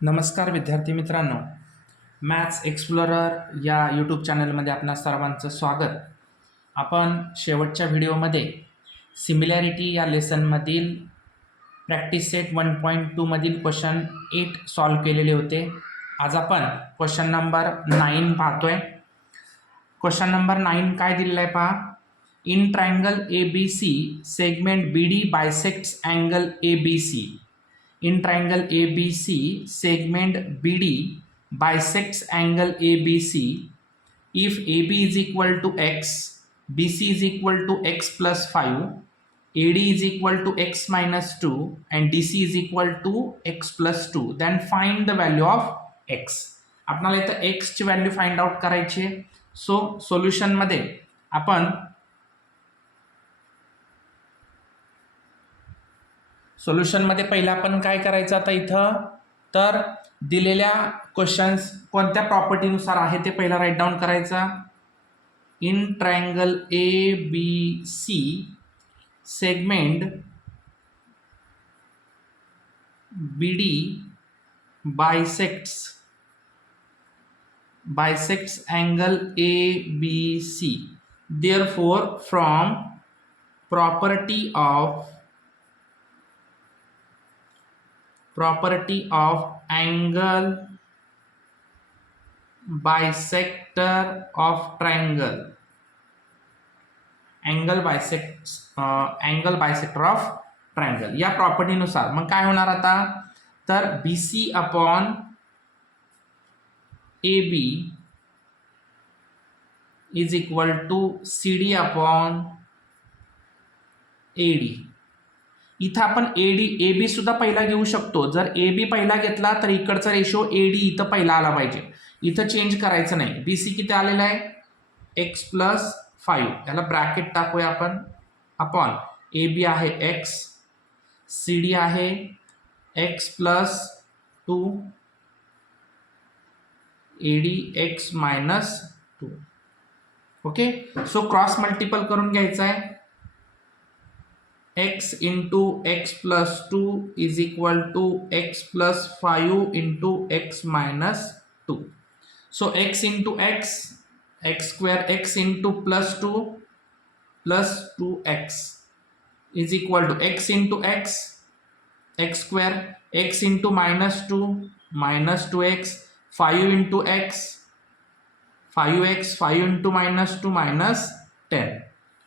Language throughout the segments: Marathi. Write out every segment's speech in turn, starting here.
नमस्कार विद्यार्थी मित्रांनो, मॅथ्स एक्सप्लोरर या यूट्यूब चॅनलमध्ये आपणा सर्वांचं स्वागत. आपण शेवटच्या व्हिडिओमध्ये सिमिलॅरिटी या लेसनमधील प्रॅक्टिस सेट 1.2 मधील क्वेश्चन 8 सॉल्व केलेले होते. आज आपण क्वेश्चन नंबर 9 पाहतोय. क्वेश्चन नंबर 9 काय दिलेला आहे पहा. In triangle ABC segment BD bisects angle ABC. In triangle ABC, segment BD bisects angle ABC. If AB is equal to x, BC is equal to x plus 5, AD is equal to x minus 2, and DC is equal to x plus 2, then find the value of x. आपल्याला इथं x ची व्हॅल्यू फाइंड आउट करायची आहे. सो सोल्युशन मध्ये आपण सोल्युशनमध्ये पहिला आपण काय करायचं आता इथं तर दिलेल्या क्वेश्चन्स कोणत्या प्रॉपर्टीनुसार आहे ते पहिला राईट डाऊन करायचा. In triangle ABC segment BD bisects angle ABC. Therefore, from property of angle bisector of triangle, angle bisector of triangle या प्रॉपर्टी नुसार मग काय होणार आता तर BC upon AB is equal to CD upon AD. इथं आपण AB सुद्धा पहिला घेऊ शकतो. जर AB पहिला घेतला तर इकडचा रेशो AD इथं पहिला आला पाहिजे. इथं चेंज करायचं नाही. BC किती आलेला आहे x प्लस 5. याला ब्रॅकेट टाकूया आपण. अपॉन AB आहे x, CD आहे x plus 2, AD x minus 2. Okay, so cross multiple करून घ्यायचा आहे. x into x plus 2 is equal to x plus 5 into x minus 2. So x into x square x into plus 2 plus 2x is equal to x into x square x into minus 2 minus 2x 5 into x 5x 5 into minus 2 minus 10.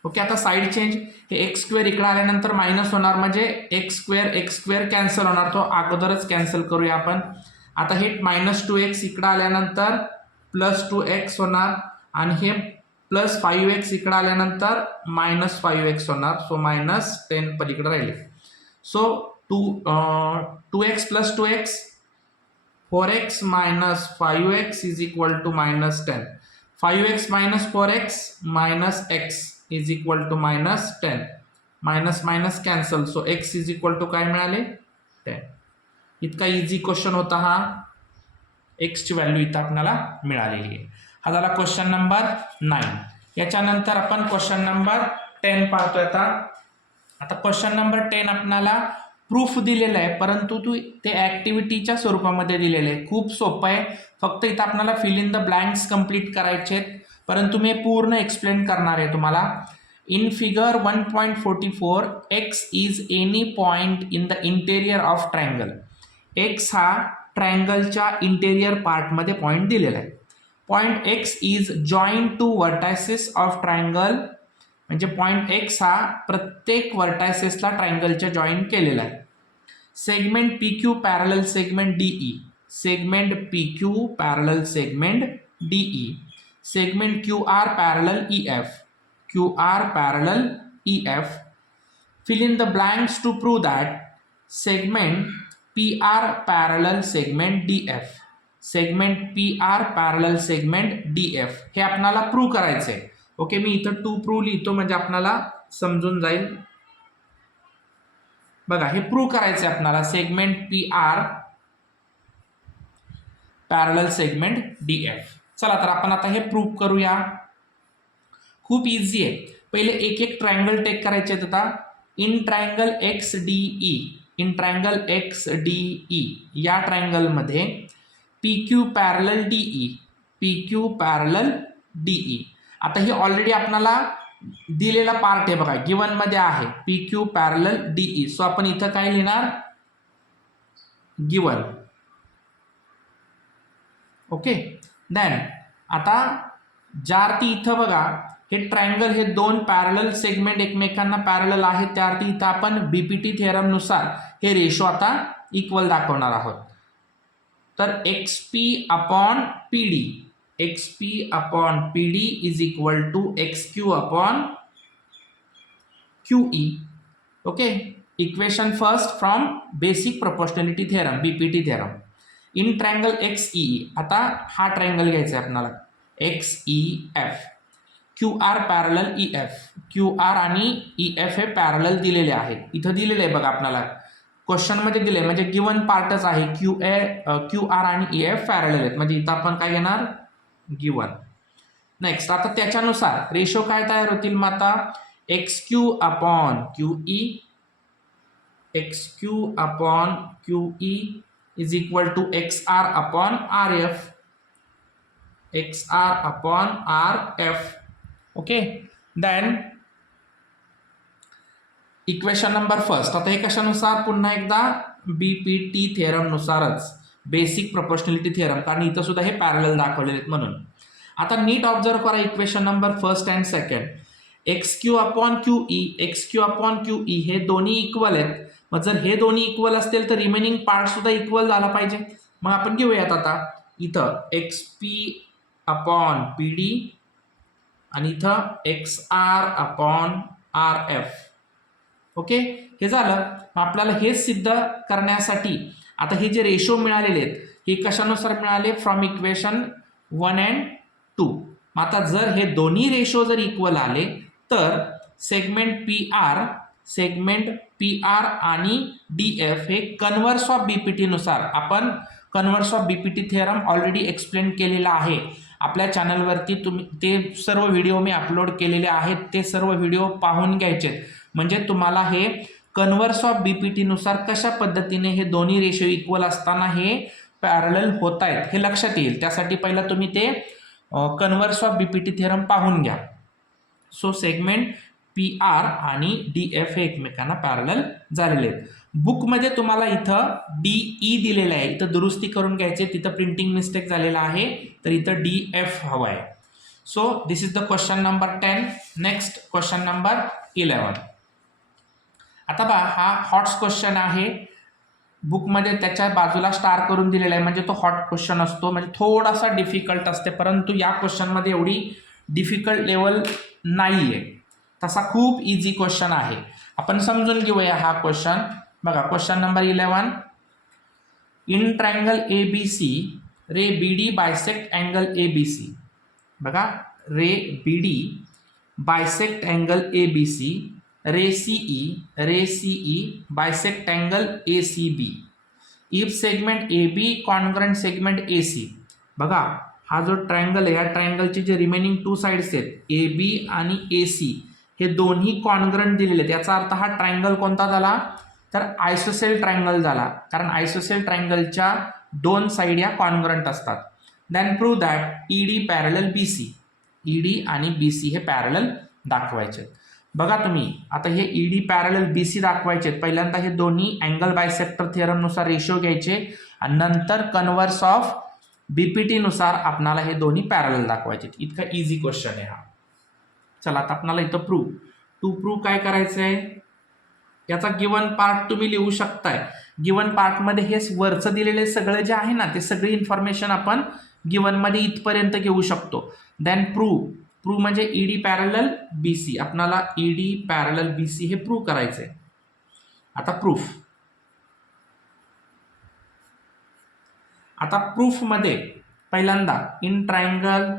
Okay, आता साइड चेंज हे एक्स स्क्वेअर इकडे आल्यानंतर मायनस होणार म्हणजे एक्स स्क्वेअर कॅन्सल होणार. तो अगोदरच कॅन्सल करूया आपण. आता हे मायनस 2x इकडे आल्यानंतर प्लस 2x होणार आणि हे प्लस 5x इकडे आल्यानंतर मायनस 5x होणार. सो मायनस 10 पलीकडे राहिले. So 2x plus 2x 4x minus 5x is equal to minus 10. 5x minus 4x minus x is equal to minus 10. Minus minus cancel. So x is equal to काय मिळाले 10. इतका इझी क्वेश्चन होता हा. x ची व्हॅल्यू इथं आपल्याला मिळालेली आहे. हा झाला क्वेश्चन नंबर 9. याच्यानंतर आपण क्वेश्चन नंबर 10 पाहतोय. आता क्वेश्चन नंबर 10 आपल्याला प्रूफ दिलेलं आहे, परंतु ते ऍक्टिव्हिटीच्या स्वरूपामध्ये दिलेलं आहे. खूप सोपं आहे. फक्त इथं आपल्याला fill in the blanks complete करायचे आहेत, परंतु मी पूर्ण एक्सप्लेन करणार आहे तुम्हाला. In figure 1.44 x is any point in the interior of triangle. x हा ट्रायंगलच्या इंटेरियर पार्टमध्ये पॉइंट दिलेला आहे. Point x is joint to vertices of triangle, म्हणजे पॉइंट x हा प्रत्येक वर्टायसेसला ट्रायंगलच्या जॉईंट केलेला आहे. Segment PQ parallel segment DE, segment PQ parallel segment DE, segment QR parallel EF, QR parallel EF. Fill in the blanks to prove that segment PR parallel segment DF, segment PR parallel segment DF हे आपल्याला प्रूव्ह करायचं आहे. ओके, मी इथं टू प्रूव्ह लिहितो म्हणजे आपल्याला समजून जाईल. बघा, हे प्रूव्ह करायचं आहे आपल्याला. Segment PR parallel segment DF. चला तर आपण आता हे प्रूव्ह करूया. खूप इझी आहे. पहिले एक एक ट्रायंगल टेक करायचे आहेत. आता in triangle XDE in triangle X D E, या ट्रायंगलमध्ये P Q parallel D E, P Q parallel D E. आता ही ऑलरेडी आपल्याला दिलेला पार्ट आहे बघा, गिवन मध्ये आहे P Q parallel D E. So आपण इथं काय लिहिणार, गिवन. ओके. देन आता ज्यार्थी इथं बघा हे ट्रायंगल, हे दोन पॅरलल सेगमेंट एकमेकांना पॅरलल आहेत, त्यार्थी इथं आपण बीपीटी थिअरम नुसार हे रेशो आता इक्वल दाखवणार आहोत. तर X P upon P D, X P upon P D is equal to X Q upon Q E. Okay. Equation first from basic proportionality theorem, BPT theorem. In triangle X E, आता हा ट्रायंगल घ्यायचा आहे आपल्याला, X E F, Q R parallel E F. Q R आणि ई एफ हे पॅरलल दिलेले आहेत. इथं दिलेले आहे बघा आपल्याला, क्वेश्चनमध्ये दिले, म्हणजे गिवन पार्टच आहे. क्यू आर आणि ई एफ पॅरलल आहेत, म्हणजे इथं आपण काय घेणार, गिवन. नेक्स्ट आता त्याच्यानुसार रेशो काय तयार होतील मग आता, X Q upon Q E, X Q upon Q E is equal to X R upon R F, X R upon R F. Okay. Then equation number first, आता हे कशानुसार, पुन्हा एकदा बीपीटी थिअरम नुसारच, बेसिक प्रोपोर्शनॅलिटी थिअरम, कारण इथं सुद्धा हे पॅरलल दाखवलेले आहेत म्हणून. आता नीट ऑब्झर्व करा equation number first and second. X Q upon Q E, X Q upon Q E हे दोन्ही इक्वल आहेत. मग जर हे दोन्ही इक्वल असतील तर रिमेनिंग पार्ट सुद्धा इक्वल झाला पाहिजे. मग आपण घेऊयात आता इथं X P upon P D आणि इथं X R upon R F. Okay. हे झालं. आपल्याला हे सिद्ध करण्यासाठी आता हे जे रेशो मिळालेले आहेत हे कशानुसार मिळाले, फ्रॉम इक्वेशन 1 and 2. आता जर हे दोन्ही रेशो जर इक्वल आले तर सेगमेंट पी आर आणि डी एफ हे कन्व्हर्स ऑफ बीपीटी नुसार, आपण converse of BPT theorem already explain केलेला आहे आपल्या चॅनलवरती. तुम्ही ते सर्व व्हिडिओ मी अपलोड केलेले आहेत, ते सर्व व्हिडिओ पाहून घ्यायचे, म्हणजे तुम्हाला हे कन्व्हर्स ऑफ बीपीटी नुसार कशा पद्धतीने हे दोन्ही रेशो इक्वल असताना हे पॅरलल होत आहेत हे लक्षात येईल. त्यासाठी पहिला तुम्ही ते कन्व्हर्स ऑफ बीपीटी थिअरम पाहून घ्या. सो सेगमेंट पी आर आणि डी एफ हे एकमेकांना पॅरलल झालेले आहेत. बुकमध्ये तुम्हाला इथं डी ई दिलेलं आहे, इथं दुरुस्ती करून घ्यायचे, तिथं प्रिंटिंग मिस्टेक झालेला आहे, तर इथं डी एफ हवं आहे. So this is the question number 10. Next question number 11. आता बघा हा हॉट्स क्वेश्चन आहे, बुकमध्ये त्याच्या बाजूला स्टार करून दिलेला आहे, म्हणजे तो हॉट क्वेश्चन असतो, म्हणजे थोडासा डिफिकल्ट असते, परंतु या क्वेश्चनमध्ये एवढी डिफिकल्ट लेवल नाही आहे, तसा खूप इझी क्वेश्चन आहे. आपण समजून घेऊया हा क्वेश्चन. बघा question number 11. In triangle A B C, ray B D bisect angle A B C. बघा ray B D bisect angle A B C, ray C E bisect angle A C B. If segment A B congruent segment A C. बघा हा जो ट्रायंगल आहे, या ट्रायंगलचे जे रिमेनिंग 2 साइड्स आहेत ए बी आणि ए सी हे दोन्ही कॉन्ग्रंट दिलेले आहेत. याचा अर्थ हा ट्रायंगल कोणता झाला, तर आयसोसेल ट्रायंगल झाला, कारण आयसोसेल ट्रायंगलच्या 2 साइड या कॉन्ग्रंट असतात. Then prove that E D parallel B C, E D आणि बी सी हे पॅरलल दाखवायचे. बघा तुम्ही आता हे E D parallel B C दाखवायचे, पहिल्यांदा हे दोन्ही अँगल बायसेक्टर थिअरमनुसार रेशो घ्यायचे आणि नंतर कन्व्हर्स ऑफ बीपीटी नुसार आपणाला हे दोन्ही पॅरलल दाखवायचे. इतका इझी क्वेश्चन आहे हा. चला आता आपल्याला इथं प्रूव्ह काय करायचं आहे, याचा गिवन पार्ट तुम्ही लिहू शकताय. गिवन पार्टमध्ये हे वरचं दिलेले सगळं जे आहे ना ते सगळी इन्फॉर्मेशन आपण गिवनमध्ये इथपर्यंत घेऊ शकतो. देन प्रूव्ह म्हणजे E D parallel B C, आपणाला E D parallel B C हे प्रूव्ह करायचं आहे. आता प्रूफमध्ये पहिल्यांदा in triangle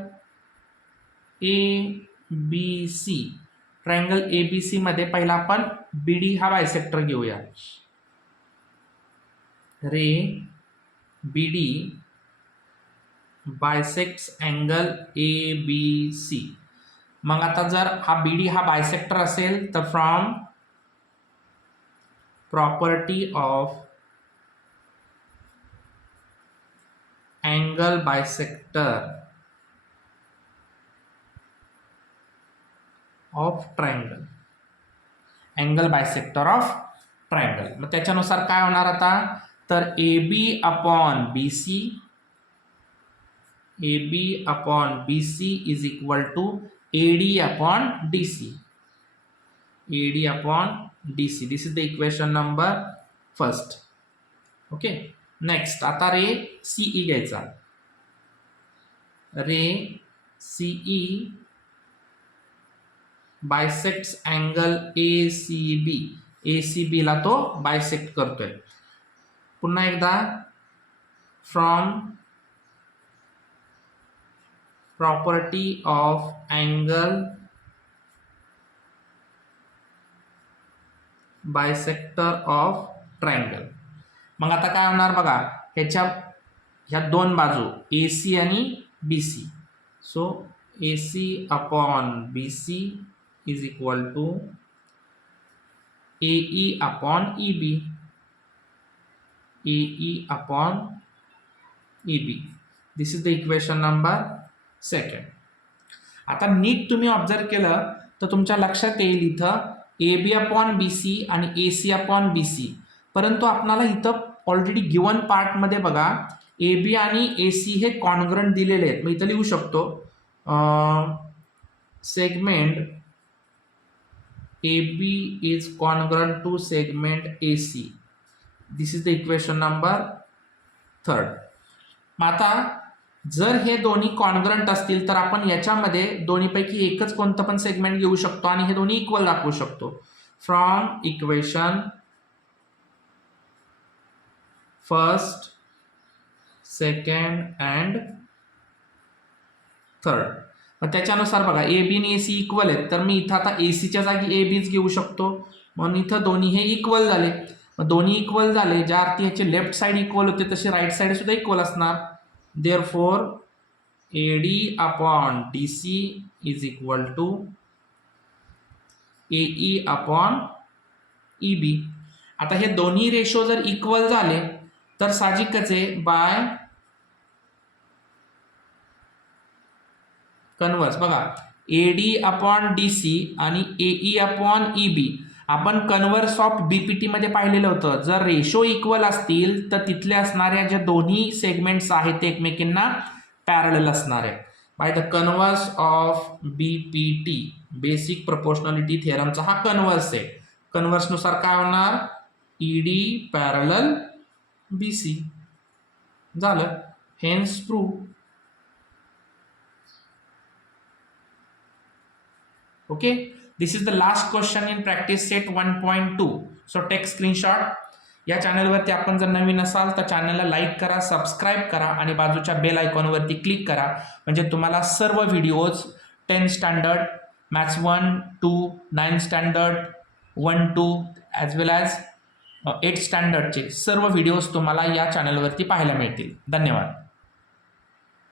A B C, triangle A B C मध्ये पहिला आपण बी डी हा बायसेक्टर घेऊया. Ray B D bisects angle A B C. मग आता जर हा बी डी हा बायसेक्टर असेल तर from property of angle bisector of triangle. Angle bisector of triangle. मग त्याच्यानुसार काय होणार आता, तर AB upon BC, AB upon BC is equal to AD upon DC, AD upon DC. This is the equation number first. Okay, next आता रे CE घ्यायचा. Ray CE bisects angle ACB, ACB ला तो बायसेक्ट करतोय. पुन्हा एकदा, from property of angle bisector of triangle. मग आता काय होणार बघा, ह्या दोन बाजू AC आणि BC. So AC upon BC is equal to AE upon EB, AE upon EB. This is the equation number second. आता नीट तुम्ही ऑब्झर्व केलं तर तुमच्या लक्षात येईल इथं AB अपॉन BC आणि AC अपॉन BC, परंतु आपल्याला इथं ऑलरेडी गिवन पार्टमध्ये बघा AB आणि AC हे कॉन्ग्रंट दिलेले आहेत. मग इथं लिहू शकतो segment AB is congruent to segment AC. This is the equation number third. मग आता जर हे दोन्ही कॉन्ग्रंट असतील तर आपण याच्यामध्ये दोन्हीपैकी एकच कोणतं पण सेगमेंट घेऊ शकतो आणि हे दोन्ही इक्वल दाखवू शकतो. From equation first, second and third. मग त्याच्यानुसार बघा AB आणि AC इक्वल आहेत, तर मी इथं आता ACच्या जागी ABच घेऊ शकतो. म्हणून इथं दोन्ही हे इक्वल झाले. मग दोन्ही इक्वल झाले, ज्या अर्थी ह्याचे लेफ्ट साईड इक्वल होते तसे राईट साईड सुद्धा इक्वल असणार. Therefore AD upon DC is equal to AE upon EB. आता हे दोन्ही रेशो जर इक्वल झाले तर साहजिकच आहे बाय कन्वर्स. बघा AD अपॉन DC आणि AE अपॉन EB आपण कन्वर्स ऑफ BPT मध्ये पाहिलेलं होतं. जर रेशो इक्वल असतील तर तिथले असणाऱ्या ज्या दोन्ही सेगमेंट्स आहेत ते एकमेकींना पॅरलल असणार आहेत. By the converse of BPT, basic proportionality थिअरमचा हा कन्वर्स आहे. कन्वर्सनुसार काय होणार, ED पॅरलल BC झालं. Hence prove. Okay, this is the last question in practice set 1.2. So take screenshot. या चॅनलवरती आपण जर नवीन असाल तर चॅनलला लाईक करा, सबस्क्राईब करा आणि बाजूच्या बेल आयकॉनवरती क्लिक करा, म्हणजे तुम्हाला सर्व videos 10 standard, maths 1 2, 9 standard 1 2 as well as 8 स्टँडर्डचे सर्व व्हिडिओज तुम्हाला या चॅनलवरती पाहायला मिळतील. धन्यवाद.